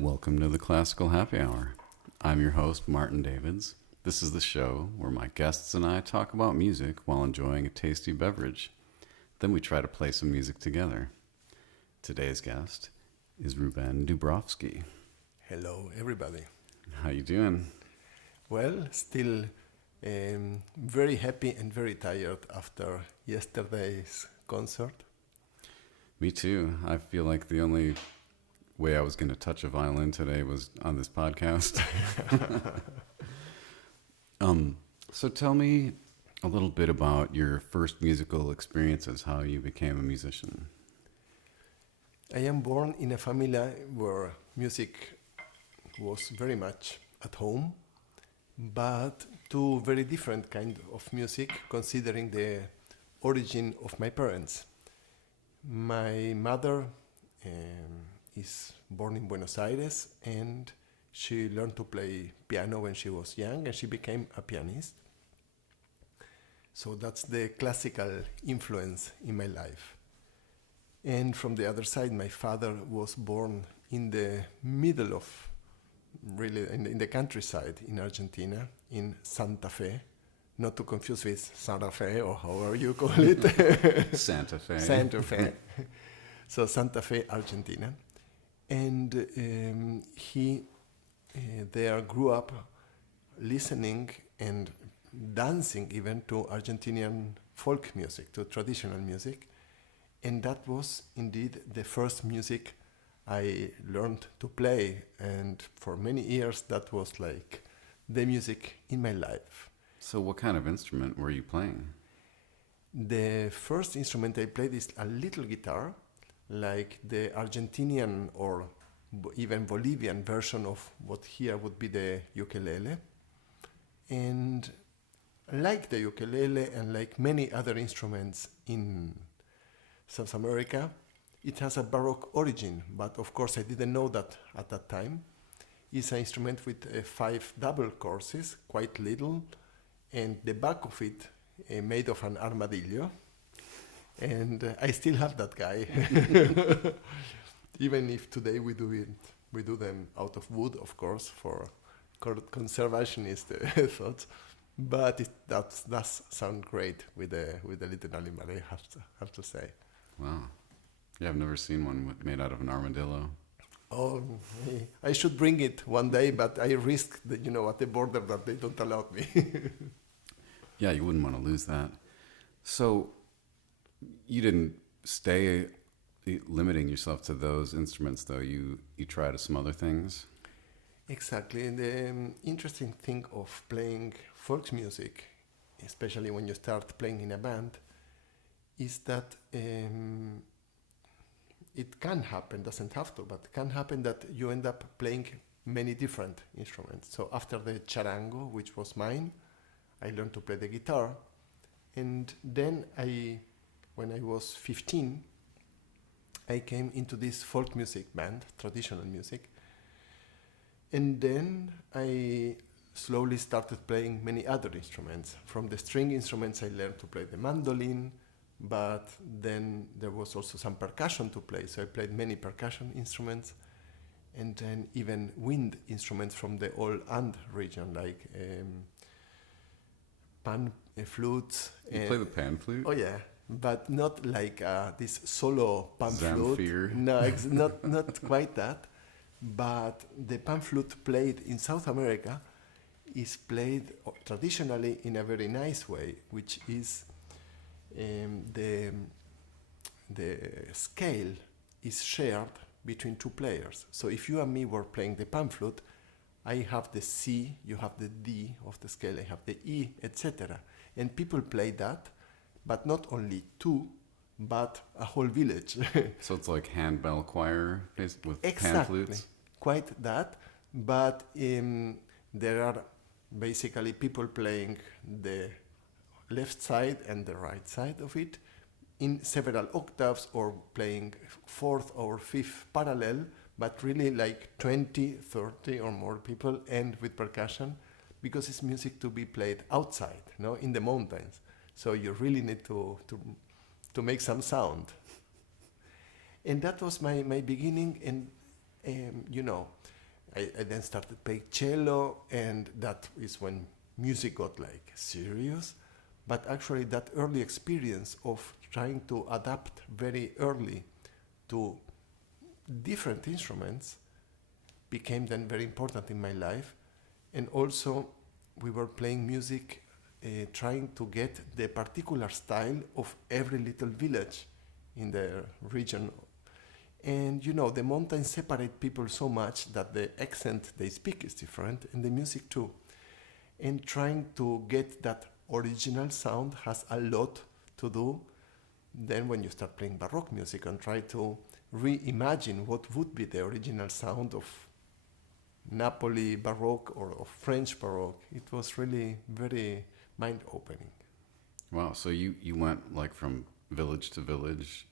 Welcome to the Classical Happy Hour. I'm your host, Martin Davids. This is the show where my guests and I talk about music while enjoying a tasty beverage. Then we try to play some music together. Today's guest is Rubén Dubrovsky. Hello, everybody. How you doing? Well, still very happy and very tired after yesterday's concert. Me too. I feel like the only way I was going to touch a violin today was on this podcast. So tell me a little bit about your first musical experiences, how you became a musician. I am born in a family where music was very much at home, but two very different kind of music considering the origin of my parents. My mother is born in Buenos Aires, and she learned to play piano when she was young, and she became a pianist. So that's the classical influence in my life. And from the other side, my father was born in the middle of, really in the countryside in Argentina, in Santa Fe, not to confuse with Santa Fe or however you call it. Santa Fe. Santa Fe. So Santa Fe, Argentina. And he there grew up listening and dancing even to Argentinian folk music, to traditional music. And that was indeed the first music I learned to play. And for many years, that was like the music in my life. So what kind of instrument were you playing? The first instrument I played is a little guitar, like the Argentinian or even Bolivian version of what here would be the ukulele. And like the ukulele and like many other instruments in South America, it has a Baroque origin, but of course I didn't know that at that time. It's an instrument with 5 double courses, quite little, and the back of it made of an armadillo. And I still have that guy, even if today we do them out of wood, of course, for conservationist thoughts. But that does sound great with the little animal, I have to say. Wow. Yeah, I've never seen one made out of an armadillo. Oh, I should bring it one day, but I risk that, at the border that they don't allow me. Yeah, you wouldn't want to lose that. So you didn't stay limiting yourself to those instruments, though. You tried some other things. Exactly. And the interesting thing of playing folk music, especially when you start playing in a band, is that it can happen, doesn't have to, but it can happen that you end up playing many different instruments. So after the charango, which was mine, I learned to play the guitar. And then when I was 15, I came into this folk music band, traditional music. And then I slowly started playing many other instruments. From the string instruments, I learned to play the mandolin, but then there was also some percussion to play. So I played many percussion instruments, and then even wind instruments from the old And region, like pan flutes. You play the pan flute? Oh yeah, but not like this solo pan Zamfir. flute. No, not quite that. But the pan flute played in South America is played traditionally in a very nice way, which is the scale is shared between two players. So if you and me were playing the pan flute, I have the C, you have the D of the scale, I have the E, etc. And people play that, but not only two, but a whole village. So it's like handbell choir with Exactly. pan flutes? Quite that, but there are basically people playing the left side and the right side of it in several octaves, or playing fourth or fifth parallel, but really like 20, 30 or more people, and with percussion, because it's music to be played outside, in the mountains. So you really need to make some sound. And that was my beginning, and You know, I then started playing cello, and that is when music got like serious. But actually, that early experience of trying to adapt very early to different instruments became then very important in my life. And also, we were playing music, trying to get the particular style of every little village in the region. And you know, the mountains separate people so much that the accent they speak is different, and the music too. And trying to get that original sound has a lot to do then when you start playing Baroque music and try to reimagine what would be the original sound of Napoli Baroque or of French Baroque. It was really very mind-opening. Wow, so you went like from village to village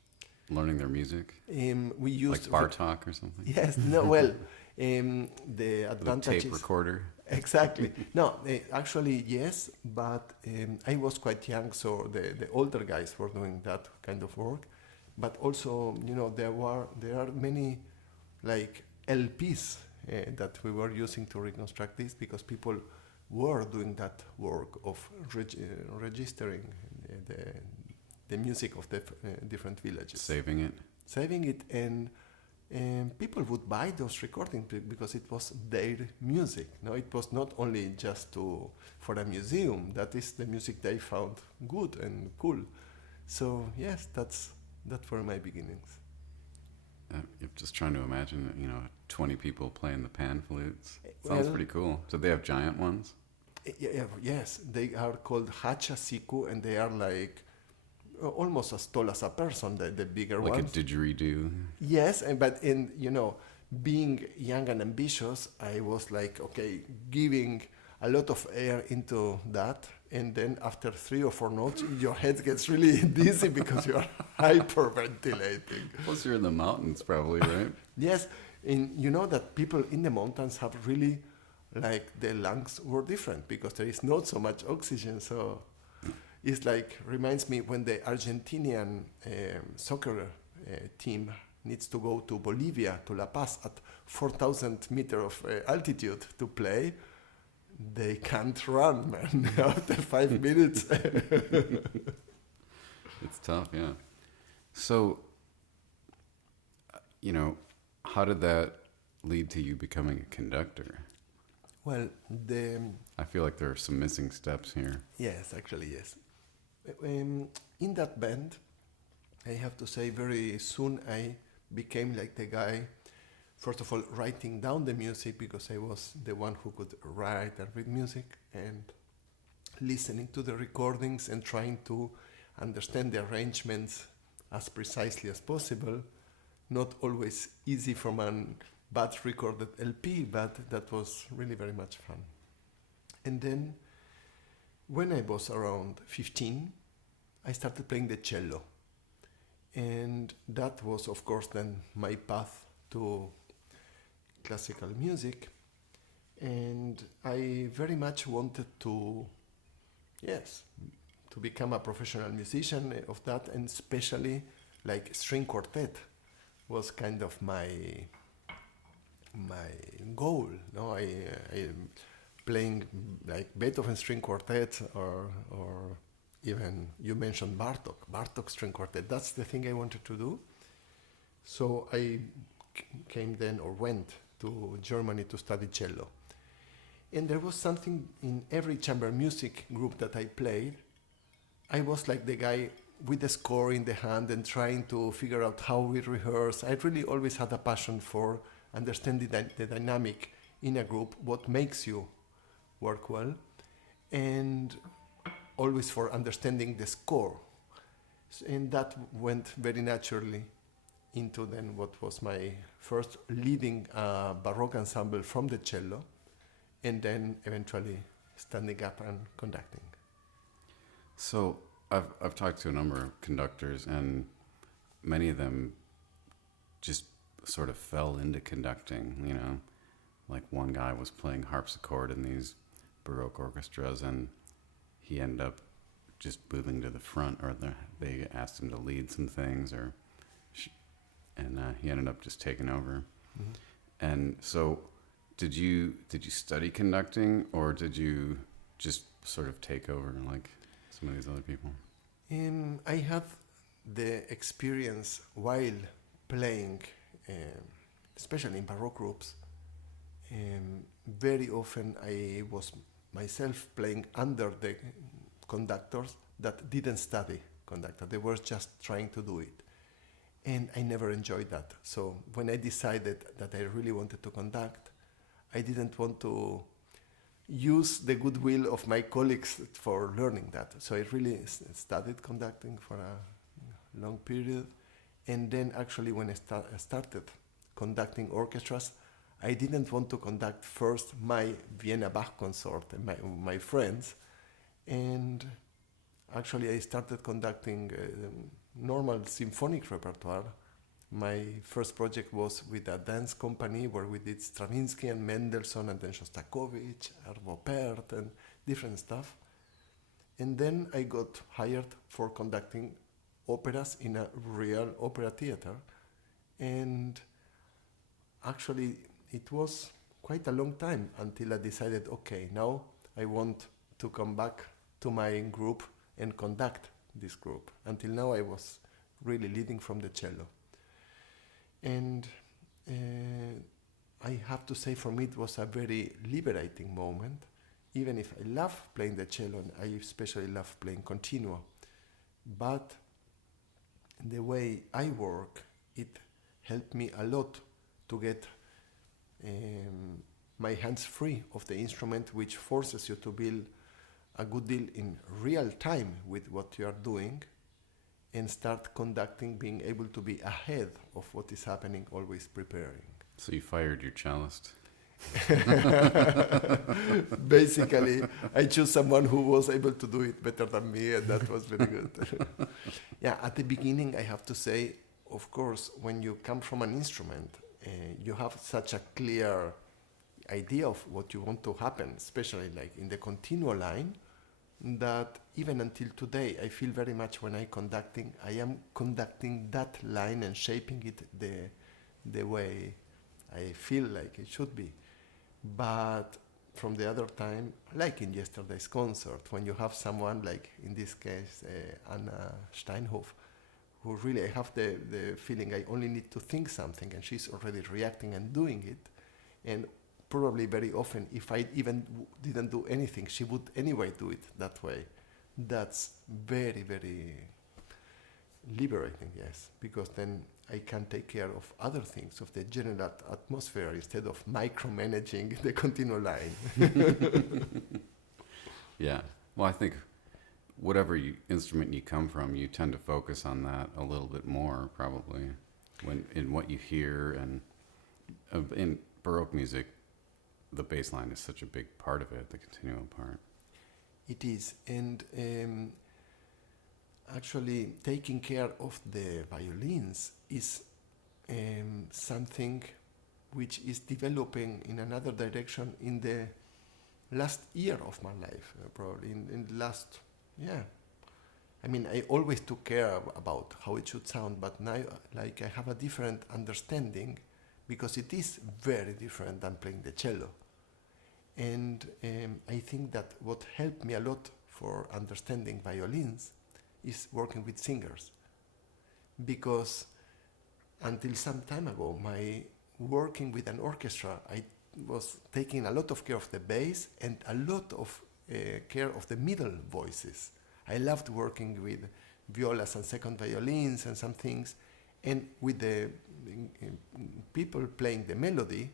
learning their music? We used... Like Bartok or something? Yes, no, well, the advantage tape recorder? Exactly. No, actually, yes, but I was quite young, so the older guys were doing that kind of work. But also, you know, there are many like LPs that we were using to reconstruct this, because people were doing that work of registering the music of the different villages. Saving it, and people would buy those recordings because it was their music. No, it was not only just for a museum. That is the music they found good and cool. So yes, that were my beginnings. I'm just trying to imagine, 20 people playing the pan flutes. Sounds pretty cool. So they have giant ones? Yes, they are called hachasiku, and they are like almost as tall as a person, the bigger ones. Like a didgeridoo? Yes, but being young and ambitious, I was like, okay, giving a lot of air into that, and then after 3 or 4 notes, your head gets really dizzy because you are hyperventilating. Plus you're in the mountains probably, right? Yes, and you know that people in the mountains have really, like, their lungs were different because there is not so much oxygen, so it's like, reminds me when the Argentinian soccer team needs to go to Bolivia, to La Paz, at 4,000 meters of altitude to play. They can't run, man, after 5 minutes. It's tough, yeah. So, how did that lead to you becoming a conductor? Well, I feel like there are some missing steps here. Yes, actually, yes. In that band, I have to say very soon I became like the guy, first of all, writing down the music, because I was the one who could write and read music, and listening to the recordings and trying to understand the arrangements as precisely as possible. Not always easy from a bad recorded LP, but that was really very much fun. And then, when I was around 15, I started playing the cello. And that was, of course, then my path to classical music. And I very much wanted to become a professional musician of that, and especially like string quartet was kind of my goal. No, I playing like Beethoven string quartet, or even you mentioned Bartok string quartet. That's the thing I wanted to do. So I went to Germany to study cello. And there was something in every chamber music group that I played. I was like the guy with the score in the hand and trying to figure out how we rehearse. I really always had a passion for understanding the dynamic in a group, what makes you work well, and always for understanding the score. And that went very naturally into then what was my first leading Baroque ensemble from the cello, and then eventually standing up and conducting. So I've talked to a number of conductors, and many of them just sort of fell into conducting, like one guy was playing harpsichord in these Baroque orchestras, and he ended up just moving to the front, or they asked him to lead some things, and he ended up just taking over. Mm-hmm. And so, did you study conducting, or did you just sort of take over like some of these other people? I had the experience while playing, especially in Baroque groups. Very often I was myself playing under the conductors that didn't study conductor. They were just trying to do it. And I never enjoyed that. So when I decided that I really wanted to conduct, I didn't want to use the goodwill of my colleagues for learning that. So I really studied conducting for a long period. And then actually when I started conducting orchestras, I didn't want to conduct first my Vienna Bach Consort and my friends. And actually I started conducting normal symphonic repertoire. My first project was with a dance company where we did Stravinsky and Mendelssohn and then Shostakovich, Arvo Pärt and different stuff. And then I got hired for conducting operas in a real opera theater. And actually it was quite a long time until I decided, okay, now I want to come back to my group and conduct this group. Until now I was really leading from the cello. And I have to say for me it was a very liberating moment, even if I love playing the cello and I especially love playing continuo. But the way I work, it helped me a lot to get my hands free of the instrument, which forces you to build a good deal in real time with what you are doing and start conducting, being able to be ahead of what is happening, always preparing. So you fired your cellist. Basically, I chose someone who was able to do it better than me, and that was very good. Yeah, at the beginning, I have to say, of course, when you come from an instrument, you have such a clear idea of what you want to happen, especially like in the continuo line, that even until today, I feel very much when I am conducting that line and shaping it the way I feel like it should be. But from the other time, like in yesterday's concert, when you have someone like, in this case, Anna Steinhoff, who really, I have the feeling I only need to think something and she's already reacting and doing it. And probably very often, if I even didn't do anything, she would anyway do it that way. That's very, very liberating, yes, because then I can take care of other things, of the general atmosphere, instead of micromanaging the continual line. Yeah. Well, I think whatever instrument you come from, you tend to focus on that a little bit more, probably, in what you hear. And in Baroque music, the bass line is such a big part of it, the continuo part. It is. And actually, taking care of the violins is something which is developing in another direction in the last year of my life, probably in the last, yeah. I mean, I always took care about how it should sound, but now, like, I have a different understanding, because it is very different than playing the cello. And I think that what helped me a lot for understanding violins is working with singers. Because until some time ago, my working with an orchestra, I was taking a lot of care of the bass and a lot of care of the middle voices. I loved working with violas and second violins and some things, and with the people playing the melody,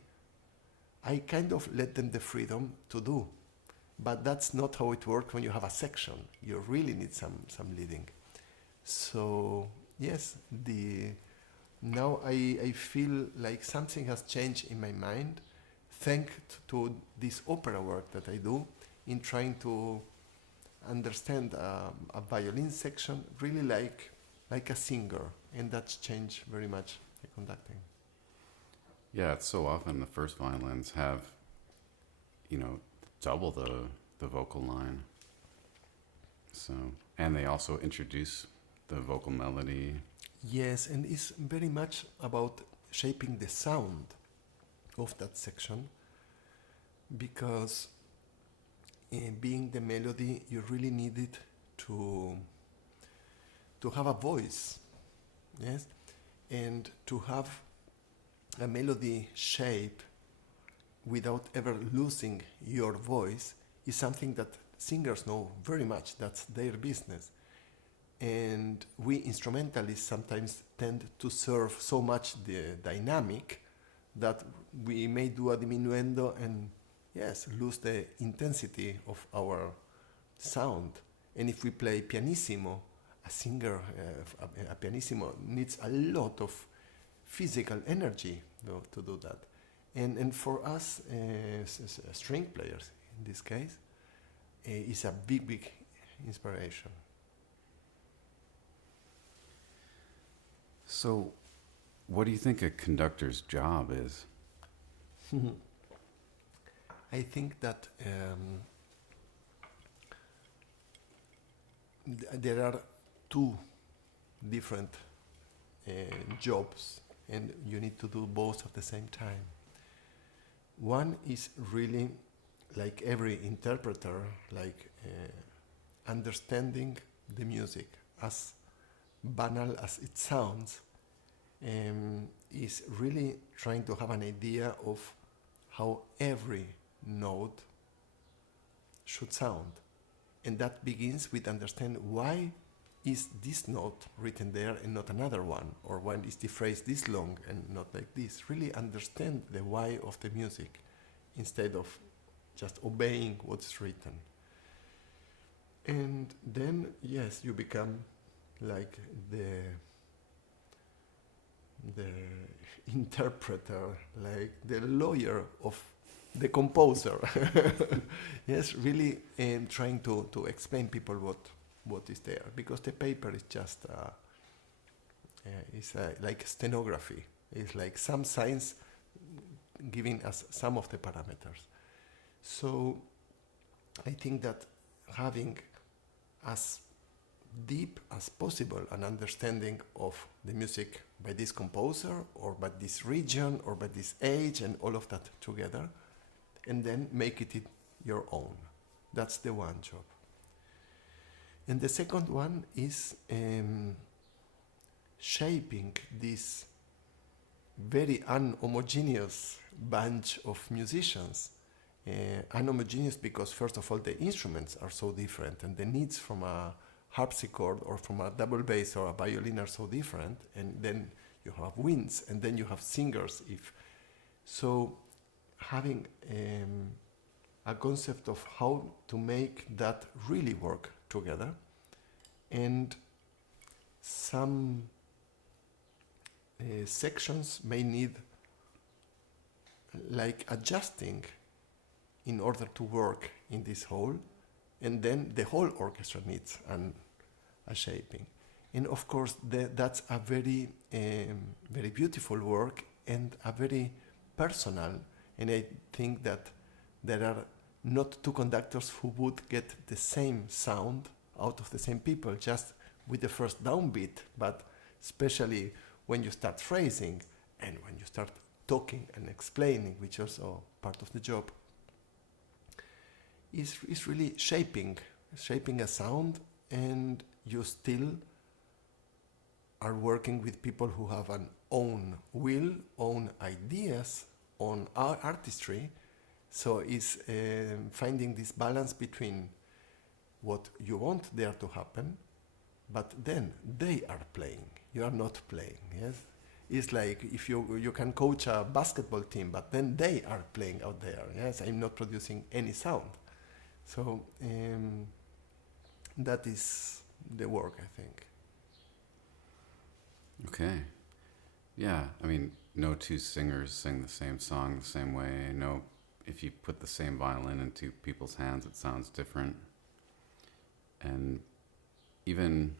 I kind of let them the freedom to do. But that's not how it works when you have a section. You really need some leading. So yes, now I feel like something has changed in my mind, thanks to this opera work that I do in trying to understand a violin section really like a singer, and that's changed very much the conducting. Yeah, it's so often the first violins have, double the vocal line. So, and they also introduce the vocal melody. Yes, and it's very much about shaping the sound. of that section, because being the melody, you really needed to have a voice, yes, and to have a melody shape without ever losing your voice is something that singers know very much. That's their business. And we instrumentalists sometimes tend to serve so much the dynamic that we may do a diminuendo and, yes, lose the intensity of our sound. And if we play pianissimo, a singer, a pianissimo needs a lot of physical energy to do that. And for us, string players in this case, is a big, big inspiration. So, what do you think a conductor's job is? I think that there are two different jobs, and you need to do both at the same time. One is really, like every interpreter, like understanding the music, as banal as it sounds, is really trying to have an idea of how every note should sound. And that begins with understand why is this note written there and not another one, or why is the phrase this long and not like this. Really understand the why of the music instead of just obeying what's written. And then, yes, you become like the interpreter, like the lawyer of the composer. Yes, really trying to explain people what is there, because the paper is just like stenography. It's like some science giving us some of the parameters. So I think that having as deep as possible an understanding of the music by this composer or by this region or by this age and all of that together, and then make it your own. That's the one job. And the second one is shaping this very unhomogeneous bunch of musicians. Unhomogeneous because, first of all, the instruments are so different, and the needs from a harpsichord or from a double bass or a violin are so different, and then you have winds, and then you have singers. So having a concept of how to make that really work together, and some sections may need like adjusting in order to work in this whole, and then the whole orchestra needs a shaping. And of course that's a very very beautiful work and a very personal, and I think that there are not two conductors who would get the same sound out of the same people just with the first downbeat, but especially when you start phrasing and when you start talking and explaining, which is also part of the job, is really shaping a sound, and you still are working with people who have an own will, own ideas, own artistry. So it's finding this balance between what you want there to happen, but then they are playing. You are not playing, yes? It's like if you can coach a basketball team, but then they are playing out there, yes? I'm not producing any sound. So that is the work, I think. Okay. Yeah, I mean, no two singers sing the same song the same way. No, if you put the same violin into people's hands, it sounds different. And even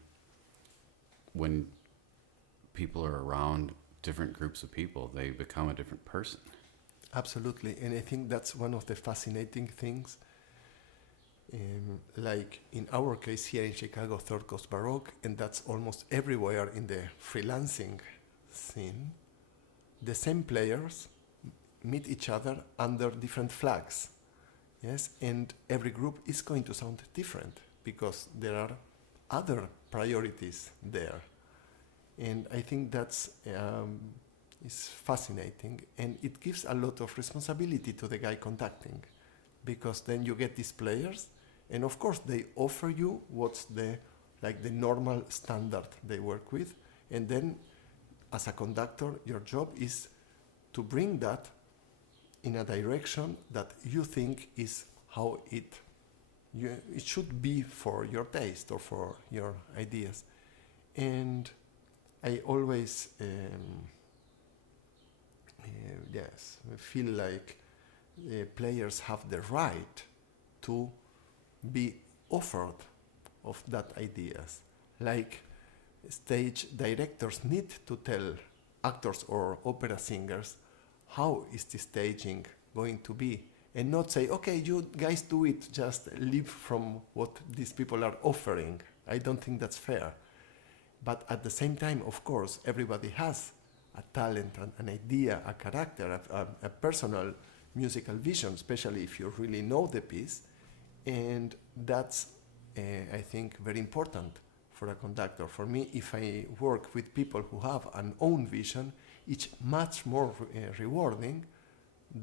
when people are around different groups of people, they become a different person. Absolutely, and I think that's one of the fascinating things. Like in our case here in Chicago, Third Coast Baroque, and that's almost everywhere in the freelancing scene, the same players meet each other under different flags. Yes, and every group is going to sound different because there are other priorities there. And I think that's is fascinating, and it gives a lot of responsibility to the guy conducting, because then you get these players, and of course they offer you what's the normal standard they work with, and then as a conductor your job is to bring that in a direction that you think is how it should be for your taste or for your ideas. And I always feel like players have the right to be offered of that ideas. Like stage directors need to tell actors or opera singers how is the staging going to be, and not say, okay, you guys do it, just live from what these people are offering. I don't think that's fair. But at the same time, of course, everybody has a talent, an idea, a character, a personal musical vision, especially if you really know the piece. And that's, I think, very important for a conductor. For me, if I work with people who have an own vision, it's much more rewarding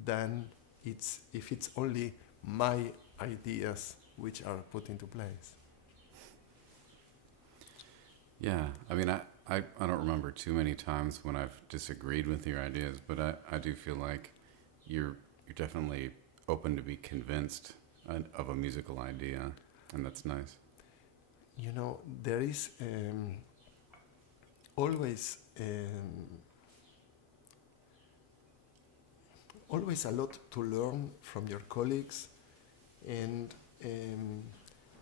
than if it's only my ideas which are put into place. Yeah, I mean, I don't remember too many times when I've disagreed with your ideas, but I do feel like you're definitely open to be convinced of a musical idea, and that's nice. You know, there is always a lot to learn from your colleagues, and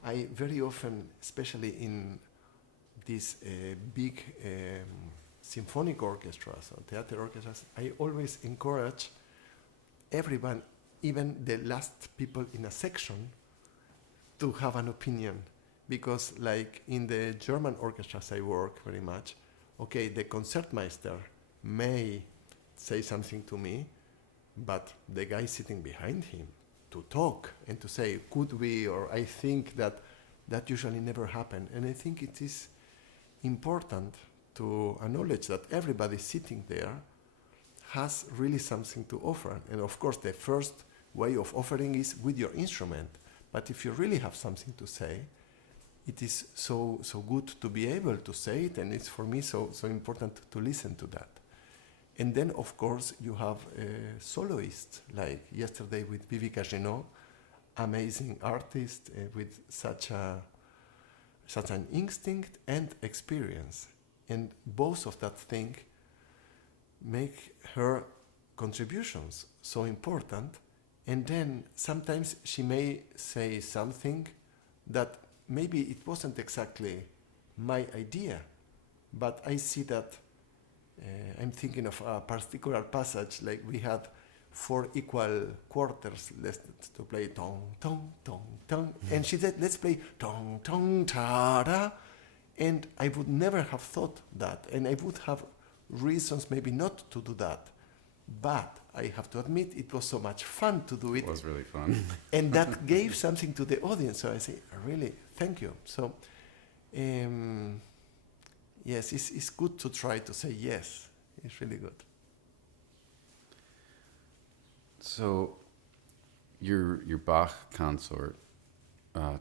I very often, especially in these big symphonic orchestras or theater orchestras, I always encourage everyone, even the last people in a section, to have an opinion. Because like in the German orchestras I work very much, okay, the Concertmeister may say something to me, but the guy sitting behind him to talk and to say, could we, or I think that usually never happen. And I think it is important to acknowledge that everybody sitting there has really something to offer. And of course, the first way of offering is with your instrument. But if you really have something to say, it is so good to be able to say it, and it's for me so important to listen to that. And then, of course, you have soloists, like yesterday with Vieja, amazing artist with such an instinct and experience. And both of that thing make her contributions so important. And then sometimes she may say something that maybe it wasn't exactly my idea, but I see that I'm thinking of a particular passage, like we had 4 equal quarters left to play tong, tong, tong, tong. And she said, let's play tong, tong, ta-da. And I would never have thought that. And I would have reasons maybe not to do that. But I have to admit, it was so much fun to do it. It was really fun. And that gave something to the audience. So I say, really, thank you. So, yes, it's good to try to say yes. It's really good. So, your Bach consort.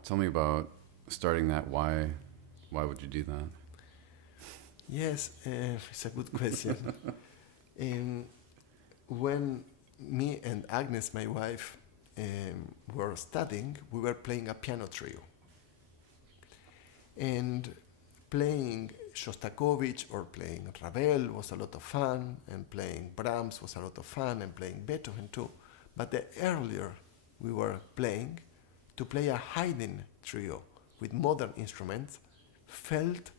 Tell me about starting that. Why would you do that? Yes, it's a good question. When me and Agnes, my wife, were studying, we were playing a piano trio. And playing Shostakovich or playing Ravel was a lot of fun, and playing Brahms was a lot of fun, and playing Beethoven too. But the earlier we were playing, to play a Haydn trio with modern instruments felt,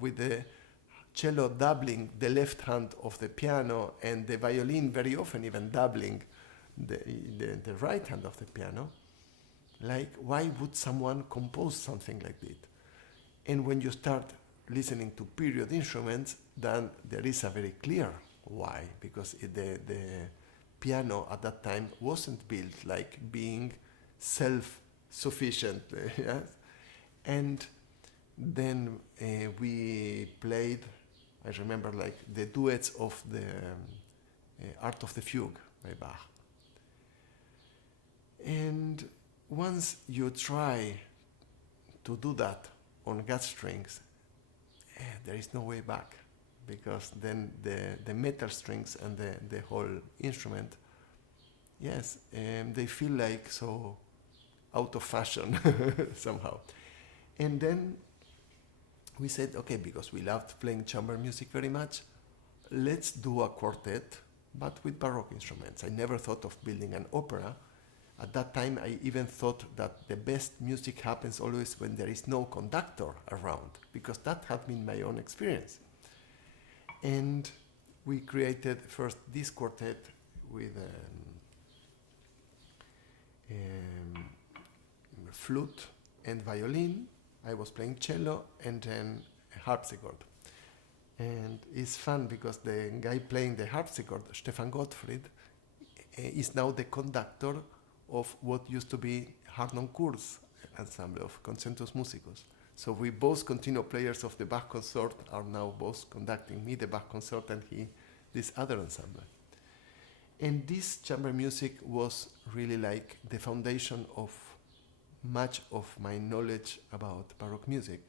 with the cello doubling the left hand of the piano and the violin very often even doubling the right hand of the piano. Like, why would someone compose something like that? And when you start listening to period instruments, then there is a very clear why, because the piano at that time wasn't built like being self-sufficient. Yes? And then we played, I remember, like the duets of the Art of the Fugue by Bach. And once you try to do that on gut strings, there is no way back, because then the metal strings and the whole instrument, yes, they feel like so out of fashion somehow. And then we said, okay, because we loved playing chamber music very much, let's do a quartet, but with Baroque instruments. I never thought of building an opera. At that time, I even thought that the best music happens always when there is no conductor around, because that had been my own experience. And we created first this quartet with flute and violin. I was playing cello and then a harpsichord. And it's fun because the guy playing the harpsichord, Stefan Gottfried, is now the conductor of what used to be Harnoncourt's ensemble of Concentus Musicus. So we both continuo players of the Bach Consort are now both conducting, me the Bach Consort and he this other ensemble. And this chamber music was really like the foundation of much of my knowledge about Baroque music.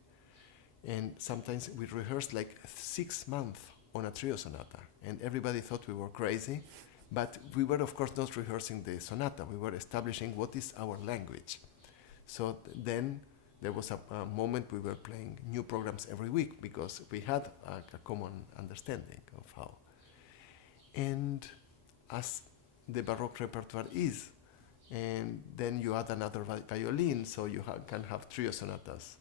And sometimes we rehearsed like 6 months on a trio sonata, and everybody thought we were crazy. But we were, of course, not rehearsing the sonata. We were establishing what is our language. So then there was a moment we were playing new programs every week because we had a common understanding of how. And as the Baroque repertoire is, and then you add another violin, so you can have trio sonatas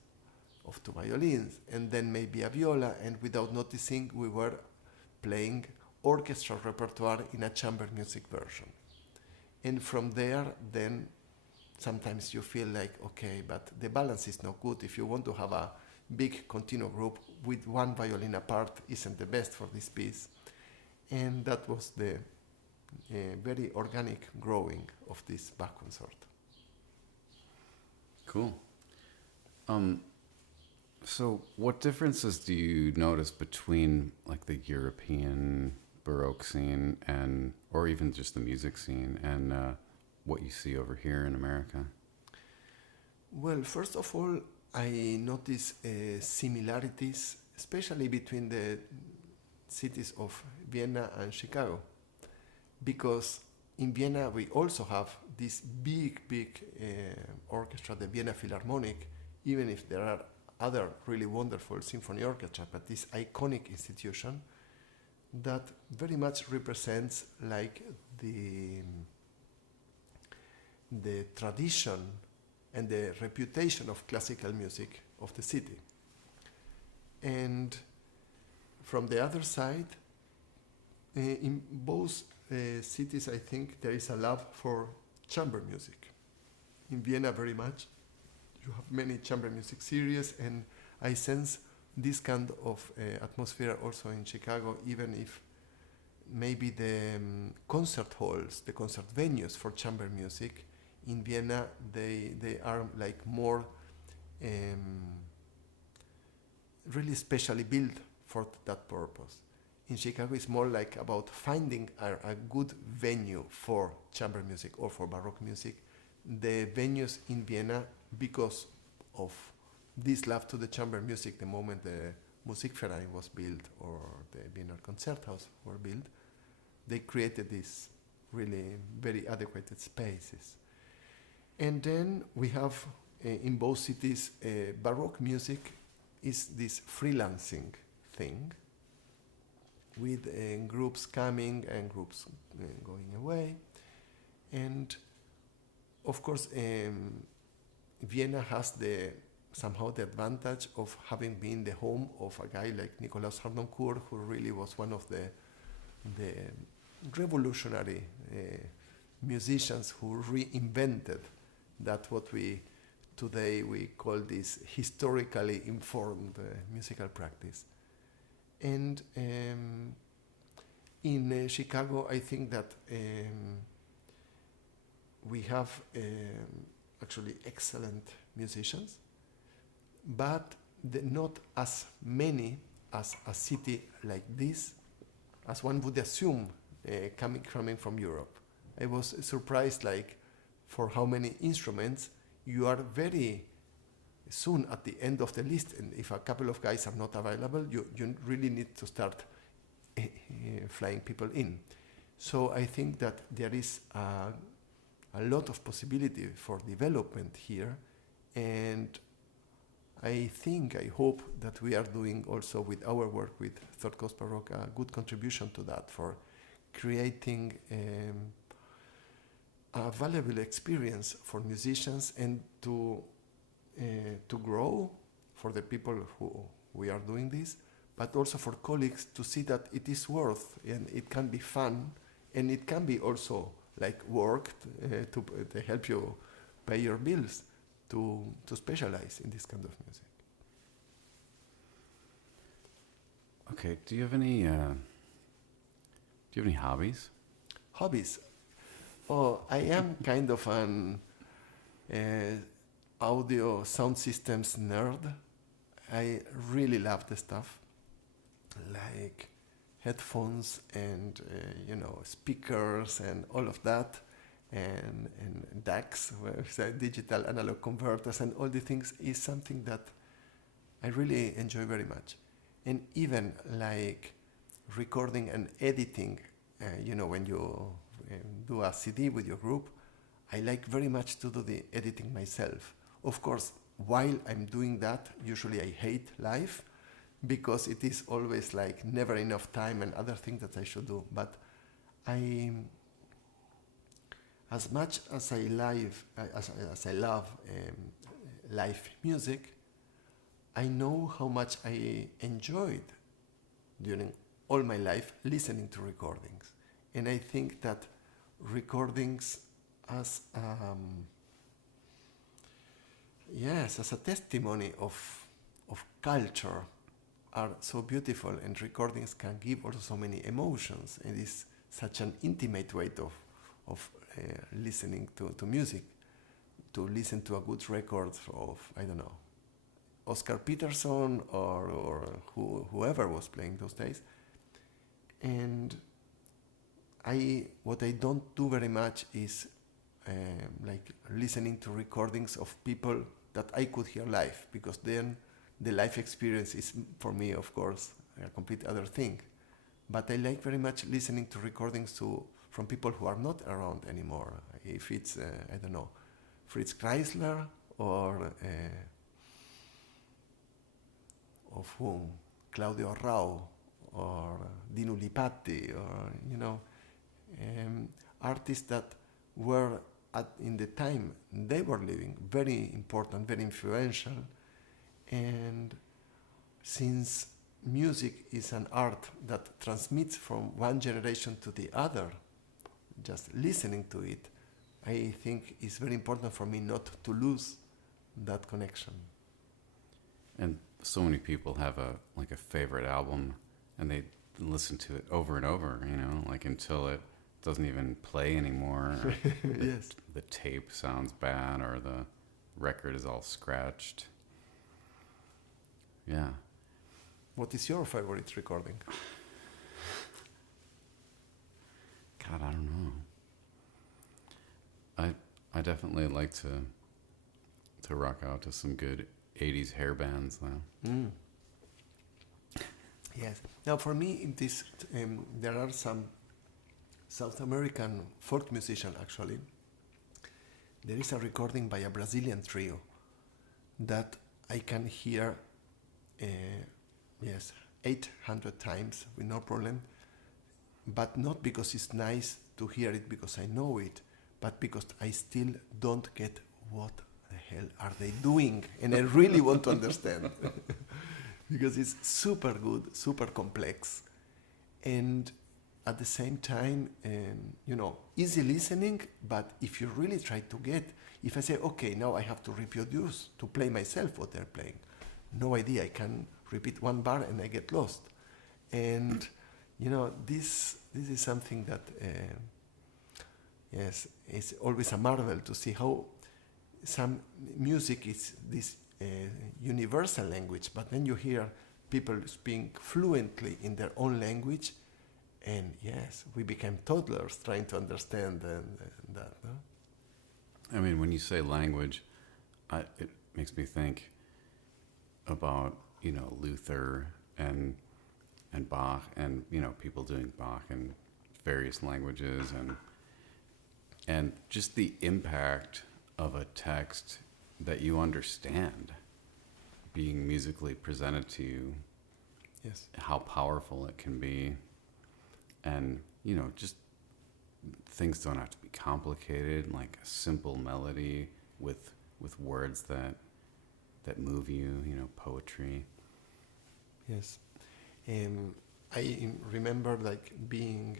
of 2 violins, and then maybe a viola, and without noticing, we were playing orchestral repertoire in a chamber music version. And from there, then sometimes you feel like, okay, but the balance is not good. If you want to have a big continuo group with 1 violin apart, isn't the best for this piece. And that was the very organic growing of this Bach Consort. Cool. So what differences do you notice between like the European Baroque scene and, or even just the music scene, and what you see over here in America? Well, first of all, I notice similarities, especially between the cities of Vienna and Chicago, because in Vienna we also have this big orchestra, the Vienna Philharmonic, even if there are other really wonderful symphony orchestra, but this iconic institution that very much represents like the tradition and the reputation of classical music of the city. And from the other side, in both cities, I think there is a love for chamber music. In Vienna, very much. You have many chamber music series, and I sense this kind of atmosphere also in Chicago, even if maybe the concert halls, the concert venues for chamber music in Vienna, they are like more really specially built for that purpose. In Chicago, it's more like about finding a good venue for chamber music or for Baroque music. The venues in Vienna, because of this love to the chamber music, the moment the Musikverein was built or the Wiener Konzerthaus were built, they created these really very adequate spaces. And then we have in both cities, Baroque music is this freelancing thing with groups coming and groups going away. And of course, Vienna has somehow the advantage of having been the home of a guy like Nikolaus Harnoncourt, who really was one of the revolutionary musicians who reinvented that what we today we call this historically informed musical practice. And In Chicago, I think that we have actually excellent musicians, but not as many as a city like this, as one would assume coming from Europe. I was surprised, like, for how many instruments you are very soon at the end of the list, and if a couple of guys are not available, you really need to start flying people in. So I think that there is a lot of possibility for development here, and I hope that we are doing also with our work with Third Coast Baroque a good contribution to that, for creating a valuable experience for musicians and to grow for the people who we are doing this, but also for colleagues to see that it is worth, and it can be fun, and it can be also like work to help you pay your bills, to specialize in this kind of music. Okay, do you have any hobbies? Hobbies? Oh, I am kind of an audio sound systems nerd. I really love the stuff, like headphones and speakers and all of that, and DACs, digital analog converters, and all the things is something that I really enjoy very much. And even like recording and editing, when you do a CD with your group, I like very much to do the editing myself. Of course, while I'm doing that, usually I hate live, because it is always like never enough time and other things that I should do. But as much as I love live music, I know how much I enjoyed during all my life listening to recordings. And I think that recordings as a testimony of culture are so beautiful, and recordings can give also so many emotions. It is such an intimate way of listening to music, to listen to a good record of, I don't know, Oscar Peterson or whoever was playing those days. And what I don't do very much is like listening to recordings of people that I could hear live, because then the live experience is, for me, of course, a complete other thing. But I like very much listening to recordings from people who are not around anymore. If it's, I don't know, Fritz Kreisler or of whom, Claudio Arrau or Dino Lipatti, or artists that were in the time they were living very important, very influential. And since music is an art that transmits from one generation to the other, just listening to it, I think it's very important for me not to lose that connection. And so many people have a favorite album, and they listen to it over and over, like until it doesn't even play anymore. Yes. The tape sounds bad, or the record is all scratched. Yeah. What is your favorite recording? God, I don't know. I definitely like to rock out to some good 80s hair bands, though. Mm. Yes. Now, for me, there are some South American folk musicians, actually. There is a recording by a Brazilian trio that I can hear 800 times with no problem, but not because it's nice to hear it because I know it, but because I still don't get what the hell are they doing, and I really want to understand. Because it's super good, super complex, and at the same time, easy listening. But if you really try to if I say, okay, now I have to reproduce, to play myself what they're playing, no idea. I can repeat one bar and I get lost. And this this is something that, yes, it's always a marvel to see how some music is this universal language, but then you hear people speak fluently in their own language, and yes, we became toddlers trying to understand that. No? I mean, when you say language, it makes me think about, Luther and Bach, and, people doing Bach in various languages, and just the impact of a text that you understand being musically presented to you. Yes. How powerful it can be. And, just things don't have to be complicated, like a simple melody with words that move you, poetry. Yes. I remember being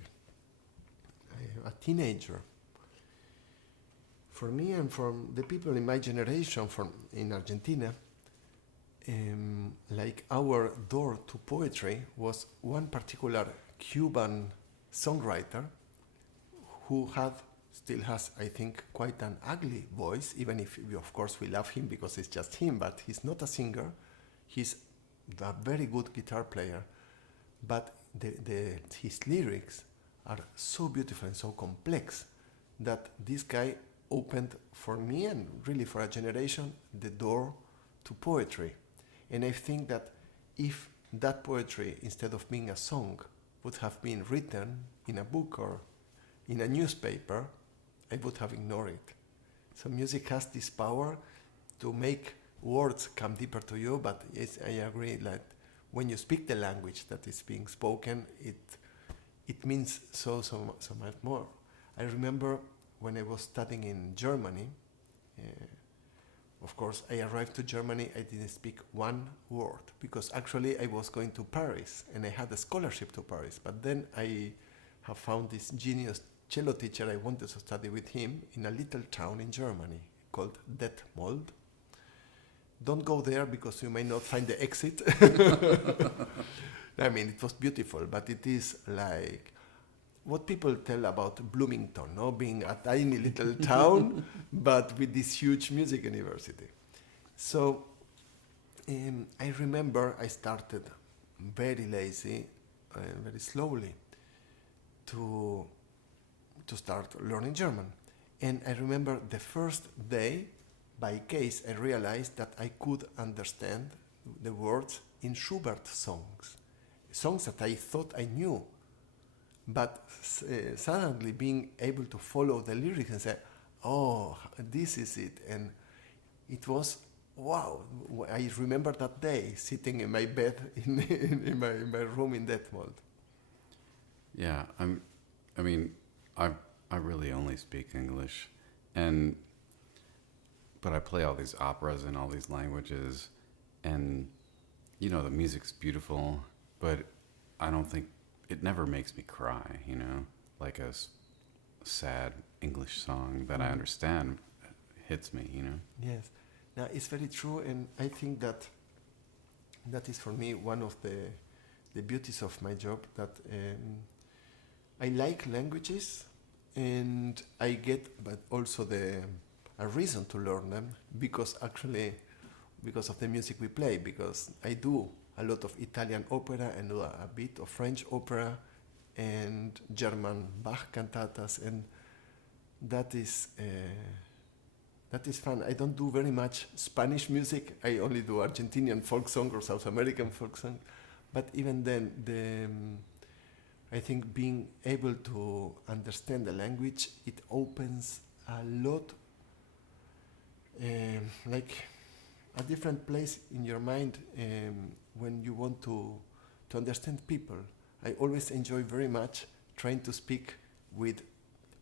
a teenager. For me and for the people in my generation in Argentina, our door to poetry was one particular Cuban songwriter who still has, I think, quite an ugly voice, even if, of course, we love him because it's just him, but he's not a singer. He's a very good guitar player, but his lyrics are so beautiful and so complex that this guy opened for me and really for a generation the door to poetry. And I think that if that poetry, instead of being a song, would have been written in a book or in a newspaper, I would have ignored it. So music has this power to make words come deeper to you, but yes, I agree that when you speak the language that is being spoken, it means so much more. I remember when I was studying in Germany, of course, I arrived to Germany, I didn't speak one word, because actually I was going to Paris, and I had a scholarship to Paris. But then I have found this genius cello teacher. I wanted to study with him in a little town in Germany called Detmold. Don't go there because you may not find the exit. I mean, it was beautiful, but it is like what people tell about Bloomington, no? Being a tiny little town, but with this huge music university. So I remember I started very lazy, very slowly, to start learning German. And I remember the first day, by case, I realized that I could understand the words in Schubert songs that I thought I knew. But suddenly being able to follow the lyrics and say, oh, this is it. And it was, wow. I remember that day sitting in my bed in my room in Detmold. Yeah, I really only speak English, but I play all these operas in all these languages, and the music's beautiful, but I don't think it never makes me cry, like a sad English song that I understand hits me, Yes. Now, it's very true, and I think that is for me one of the beauties of my job, that I like languages, and I get, but also a reason to learn them, because of the music we play, because I do a lot of Italian opera and a bit of French opera and German Bach cantatas, and that is fun. I don't do very much Spanish music. I only do Argentinian folk song or South American folk song. But even then, I think being able to understand the language, it opens a lot, like a different place in your mind when you want to understand people. I always enjoy very much trying to speak with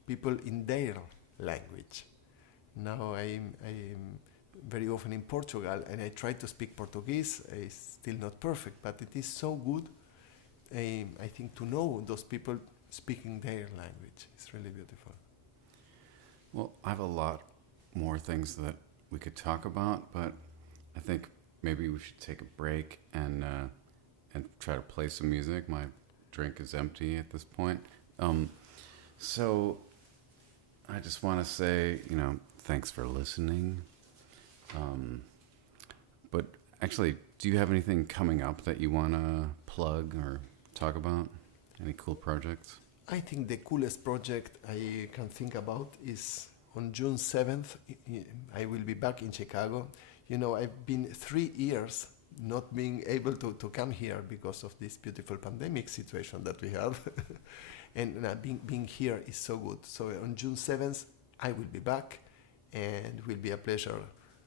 people in their language. Now I'm very often in Portugal, and I try to speak Portuguese. It's still not perfect, but it is so good, I think, to know those people speaking their language. It's really beautiful. Well, I have a lot more things that we could talk about, but I think maybe we should take a break and try to play some music. My drink is empty at this point, So I just want to say, thanks for listening. But actually, do you have anything coming up that you want to plug or talk about? Any cool projects? I think the coolest project I can think about is on June 7th. I will be back in Chicago. I've been 3 years not being able to come here because of this beautiful pandemic situation that we have. And being here is so good. So on June 7th, I will be back, and it will be a pleasure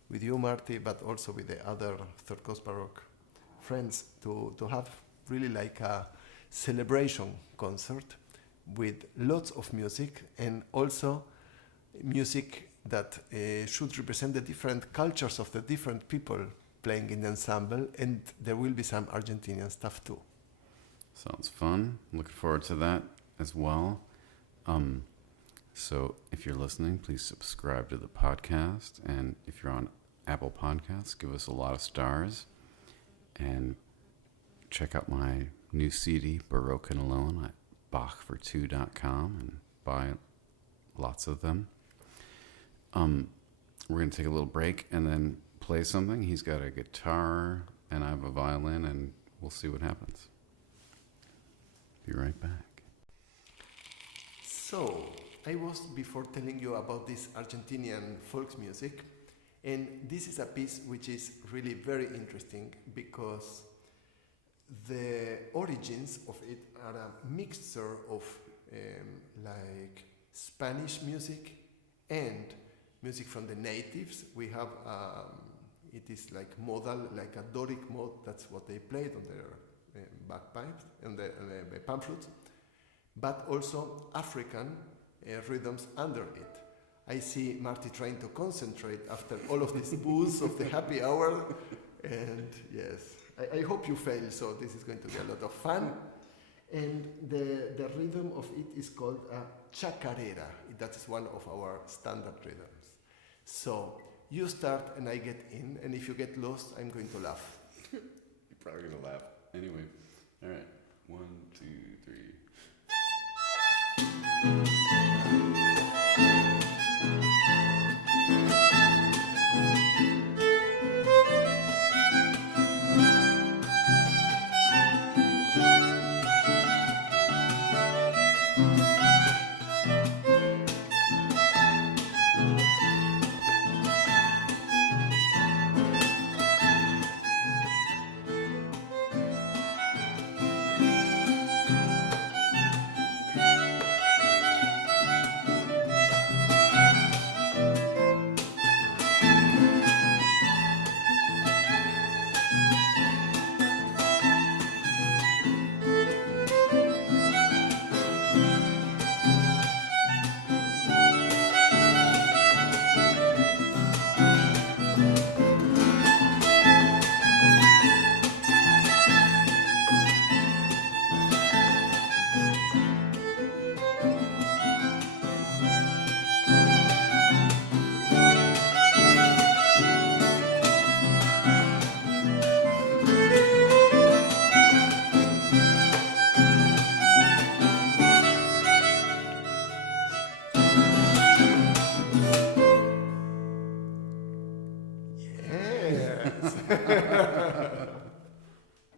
with you, Marty, but also with the other Third Coast Baroque friends to have really like a celebration concert with lots of music, and also music that should represent the different cultures of the different people playing in the ensemble, and there will be some Argentinian stuff too. Sounds fun. Looking forward to that as well. So if you're listening, please subscribe to the podcast, and if you're on Apple Podcasts, give us a lot of stars, and check out my new CD, Baroque and Alone, at bachfor2.com, and buy lots of them. We're going to take a little break and then play something. He's got a guitar, and I have a violin, and we'll see what happens. Be right back. So, I was before telling you about this Argentinian folk music, and this is a piece which is really very interesting because the origins of it are a mixture of like Spanish music and music from the natives. We have, it is like modal, like a Doric mode, that's what they played on their bagpipes and the pan flutes, but also African rhythms under it. I see Marty trying to concentrate after all of these booze of the happy hour, and yes, I hope you fail, so this is going to be a lot of fun. And the rhythm of it is called a chacarera. That is one of our standard rhythms. So you start and I get in, and if you get lost, I'm going to laugh. You're probably going to laugh. Anyway, all right. 1, 2, 3.